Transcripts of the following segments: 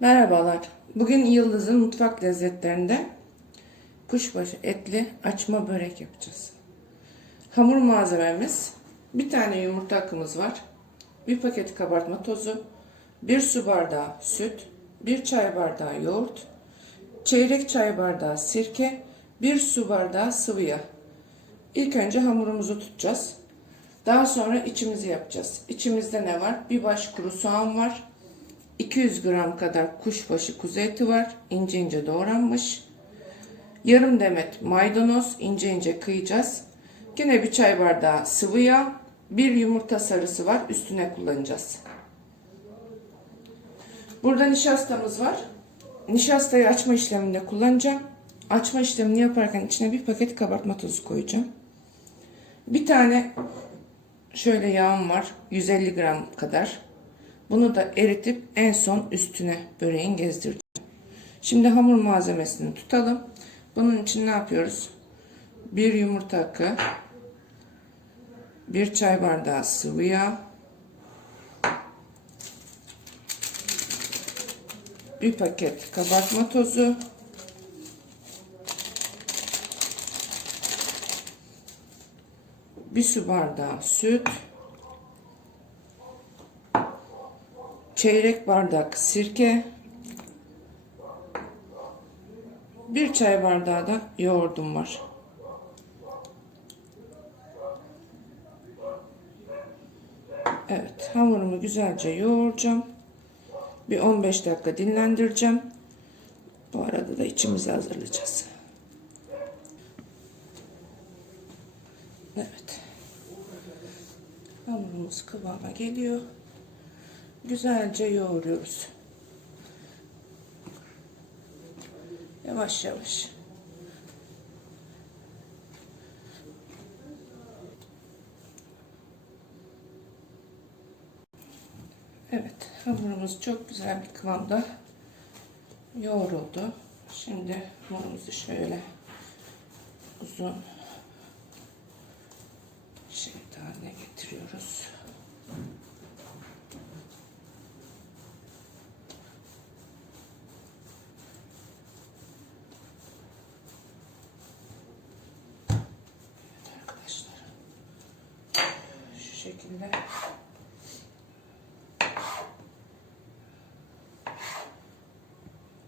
Merhabalar. Bugün Yıldız'ın mutfak lezzetlerinde kuşbaşı etli açma börek yapacağız. Hamur malzememiz bir tane yumurta akımız var. Bir paket kabartma tozu, bir su bardağı süt, bir çay bardağı yoğurt, çeyrek çay bardağı sirke, bir su bardağı sıvı yağ. İlk önce hamurumuzu tutacağız. Daha sonra içimizi yapacağız. İçimizde ne var? Bir baş kuru soğan var. 200 gram kadar kuşbaşı kuzu eti var. ince ince doğranmış. Yarım demet maydanoz ince ince kıyacağız. Yine bir çay bardağı sıvı yağ. Bir yumurta sarısı var. Üstüne kullanacağız. Burada nişastamız var. Nişastayı açma işleminde kullanacağım. Açma işlemini yaparken içine bir paket kabartma tozu koyacağım. Bir tane şöyle yağım var. 150 gram kadar. Bunu da eritip en son üstüne böreğin gezdireceğim. Şimdi hamur malzemesini tutalım. Bunun için ne yapıyoruz? Bir yumurta akı, bir çay bardağı sıvı yağ, bir paket kabartma tozu, bir su bardağı süt, çeyrek bardak sirke, bir çay bardağı da yoğurdum var. Evet, hamurumu güzelce yoğuracağım. Bir 15 dakika dinlendireceğim. Bu arada da içimizi hazırlayacağız. Evet. Hamurumuz kıvama geliyor güzelce yoğuruyoruz. Yavaş yavaş. Evet, hamurumuz çok güzel bir kıvamda yoğruldu. Şimdi hamurumuzu şöyle uzun şerit haline getiriyoruz. arkadaşlar. Şu şekilde.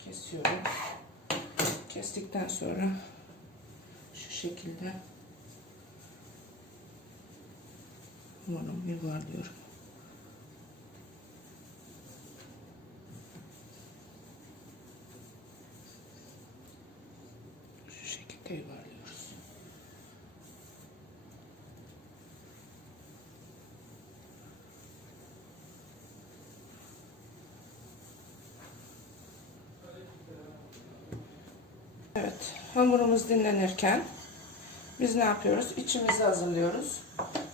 Kesiyorum. Kestikten sonra şu şekilde hamurumu yuvarlıyorum. Şu şekilde yuvarlıyoruz. Evet, hamurumuz dinlenirken biz ne yapıyoruz? İçimizi hazırlıyoruz.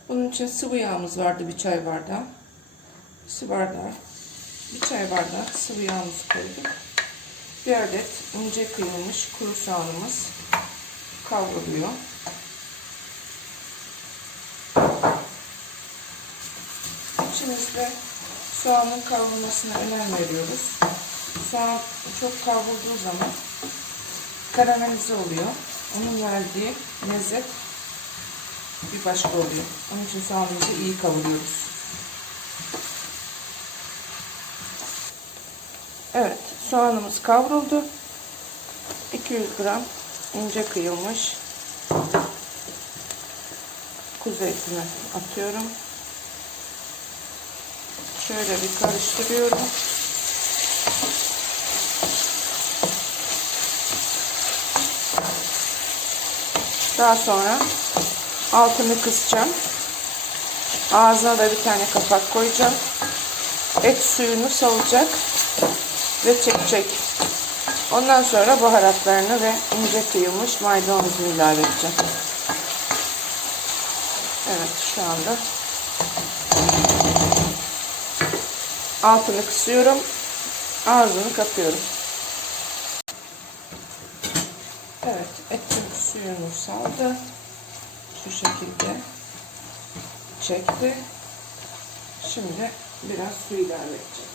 Bunun için sıvı yağımız vardı bir çay bardağı. Sıvı bardağı, bir çay bardağı sıvı yağımızı koyduk. Bir adet ince kıyılmış kuru soğanımız kavruluyor. İçimizde soğanın kavrulmasına önem veriyoruz. Soğan çok kavrulduğu zaman karamelize oluyor. Onun verdiği lezzet bir başka oluyor. Onun için soğanımızı iyi kavuruyoruz. Evet, soğanımız kavruldu. 200 gram ince kıyılmış kuzu etini atıyorum. Şöyle bir karıştırıyorum. Daha sonra altını kısacağım. Ağzına da bir tane kapak koyacağım. Et suyunu salacak ve çekecek. Ondan sonra baharatlarını ve ince kıyılmış maydanozunu ilave edeceğim. Evet şu anda altını kısıyorum. Ağzını kapıyorum. Evet etim Suyunu saldı. Şu şekilde çekti. Şimdi biraz su ilave edeceğim.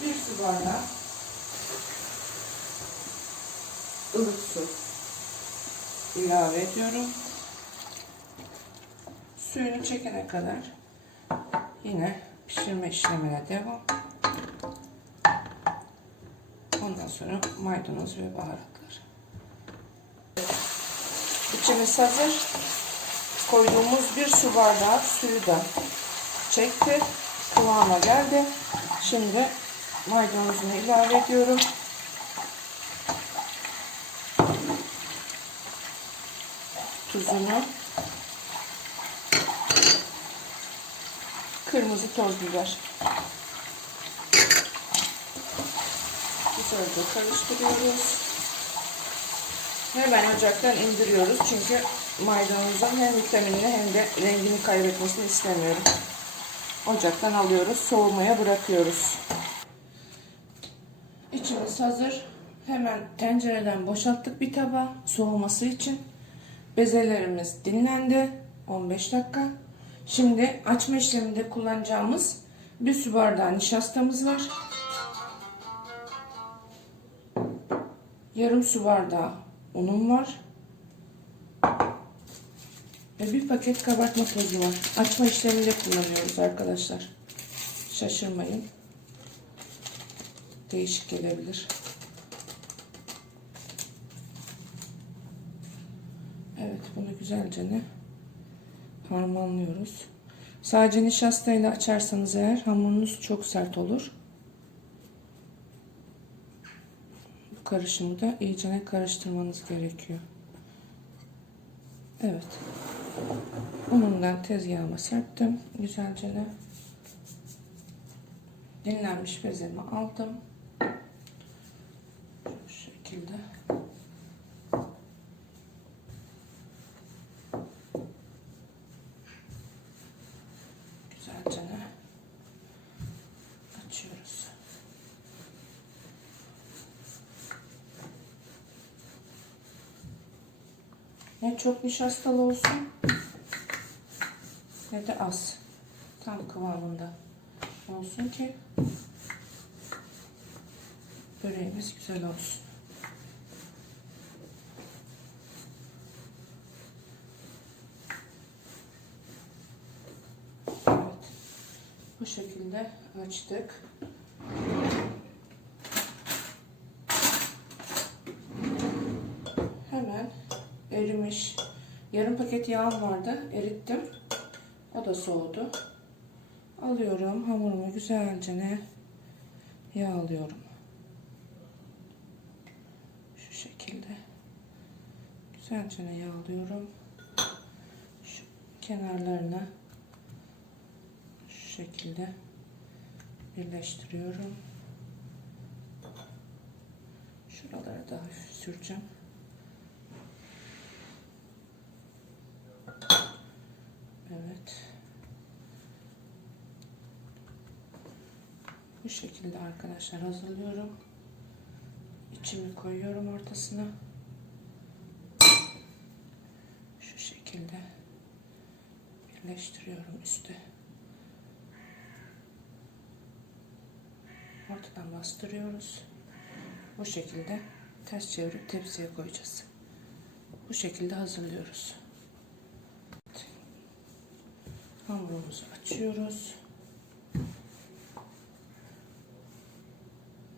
Bir su bardağı ılık su ilave ediyorum. Suyunu çekene kadar yine pişirme işlemine devam. Ondan sonra maydanoz ve baharatlar. İçimiz hazır. Koyduğumuz bir su bardağı suyu da çekti. Kıvama geldi. Şimdi maydanozunu ilave ediyorum. Tuzunu. Kırmızı toz biber. Güzelce karıştırıyoruz. Hemen ocaktan indiriyoruz çünkü maydanozun hem vitaminini hem de rengini kaybetmesini istemiyorum. Ocaktan alıyoruz, soğumaya bırakıyoruz. İçimiz hazır. Hemen tencereden boşalttık bir tabağa soğuması için. Bezelerimiz dinlendi. 15 dakika. Şimdi açma işleminde kullanacağımız bir su bardağı nişastamız var. Yarım su bardağı unum var. Ve bir paket kabartma tozu var. Açma işleminde kullanıyoruz arkadaşlar. Şaşırmayın. Değişik gelebilir. Evet bunu güzelce ne harmanlıyoruz. Sadece nişastayla açarsanız eğer hamurunuz çok sert olur. Karışımı da iyicene karıştırmanız gerekiyor. Evet. Unundan tezgahıma serptim. Güzelce ne dinlenmiş bezemi aldım. Şu şekilde. Güzelce ne açıyoruz. Ne çok nişastalı olsun ne de az. Tam kıvamında olsun ki böreğimiz güzel olsun. Bu şekilde açtık. Hemen erimiş. Yarım paket yağım vardı. Erittim. O da soğudu. Alıyorum hamurumu güzelce ne yağlıyorum. Şu şekilde. Güzelce ne yağlıyorum. Şu kenarlarına şu şekilde birleştiriyorum. Şuraları da süreceğim. Evet. Bu şekilde arkadaşlar hazırlıyorum. İçimi koyuyorum ortasına. Şu şekilde birleştiriyorum üstte. Ortadan bastırıyoruz. Bu şekilde ters çevirip tepsiye koyacağız. Bu şekilde hazırlıyoruz. Hamurumuzu açıyoruz.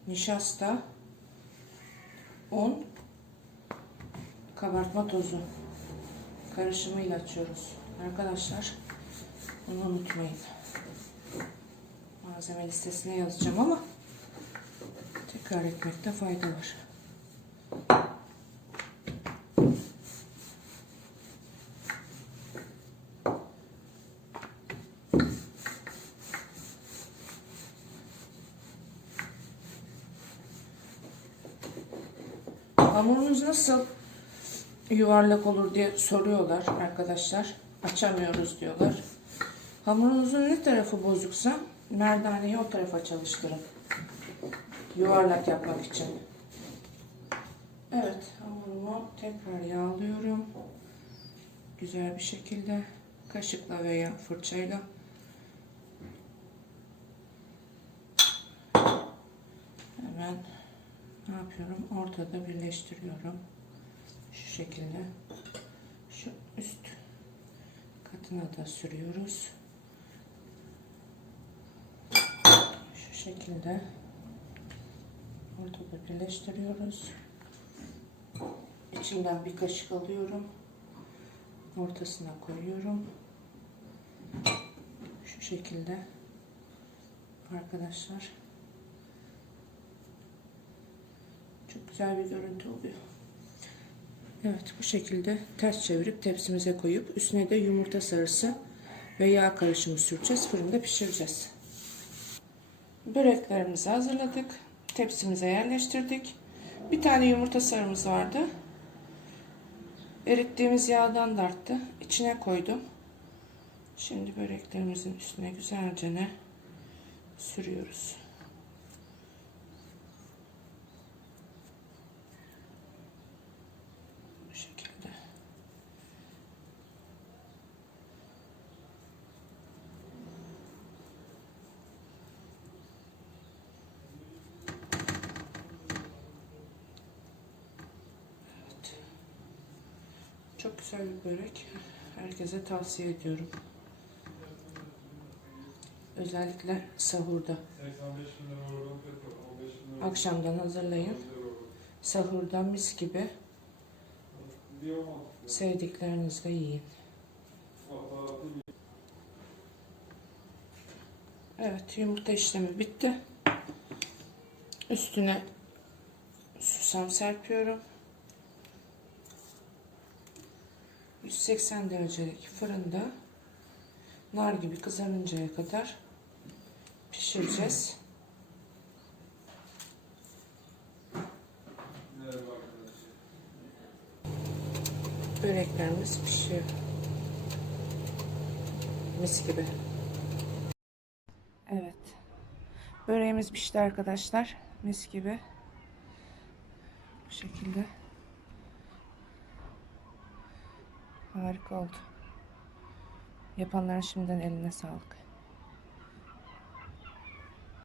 Nişasta, un, kabartma tozu karışımıyla açıyoruz. Arkadaşlar bunu unutmayın. Malzeme listesine yazacağım ama tekrar etmekte fayda var. Hamurunuz nasıl yuvarlak olur diye soruyorlar arkadaşlar. Açamıyoruz diyorlar. Hamurunuzun ne tarafı bozuksa merdaneyi o tarafa çalıştırın. Yuvarlak yapmak için. Evet hamurumu tekrar yağlıyorum. Güzel bir şekilde kaşıkla veya fırçayla ben ne yapıyorum? Ortada birleştiriyorum. Şu şekilde. Şu üst katına da sürüyoruz. Şu şekilde ortada birleştiriyoruz. İçinden bir kaşık alıyorum. Ortasına koyuyorum. Şu şekilde arkadaşlar. Çok güzel bir görüntü oluyor. Evet bu şekilde ters çevirip tepsimize koyup üstüne de yumurta sarısı ve yağ karışımı süreceğiz. Fırında pişireceğiz. Böreklerimizi hazırladık. Tepsimize yerleştirdik. Bir tane yumurta sarımız vardı. Erittiğimiz yağdan da arttı. İçine koydum. Şimdi böreklerimizin üstüne güzelce ne sürüyoruz. Bu şekilde. Evet. Çok güzel bir börek. Herkese tavsiye ediyorum. Özellikle sahurda. 85 bin lira oradan tekrar 15 bin lira. Akşamdan hazırlayın. Sahurda mis gibi sevdiklerinizle yiyin. Evet yumurta işlemi bitti. Üstüne susam serpiyorum. 180 derecelik fırında nar gibi kızarıncaya kadar pişireceğiz. Böreklerimiz pişiyor. Mis gibi. Evet. Böreğimiz pişti arkadaşlar. Mis gibi. Bu şekilde. Harika oldu. Yapanların şimdiden eline sağlık.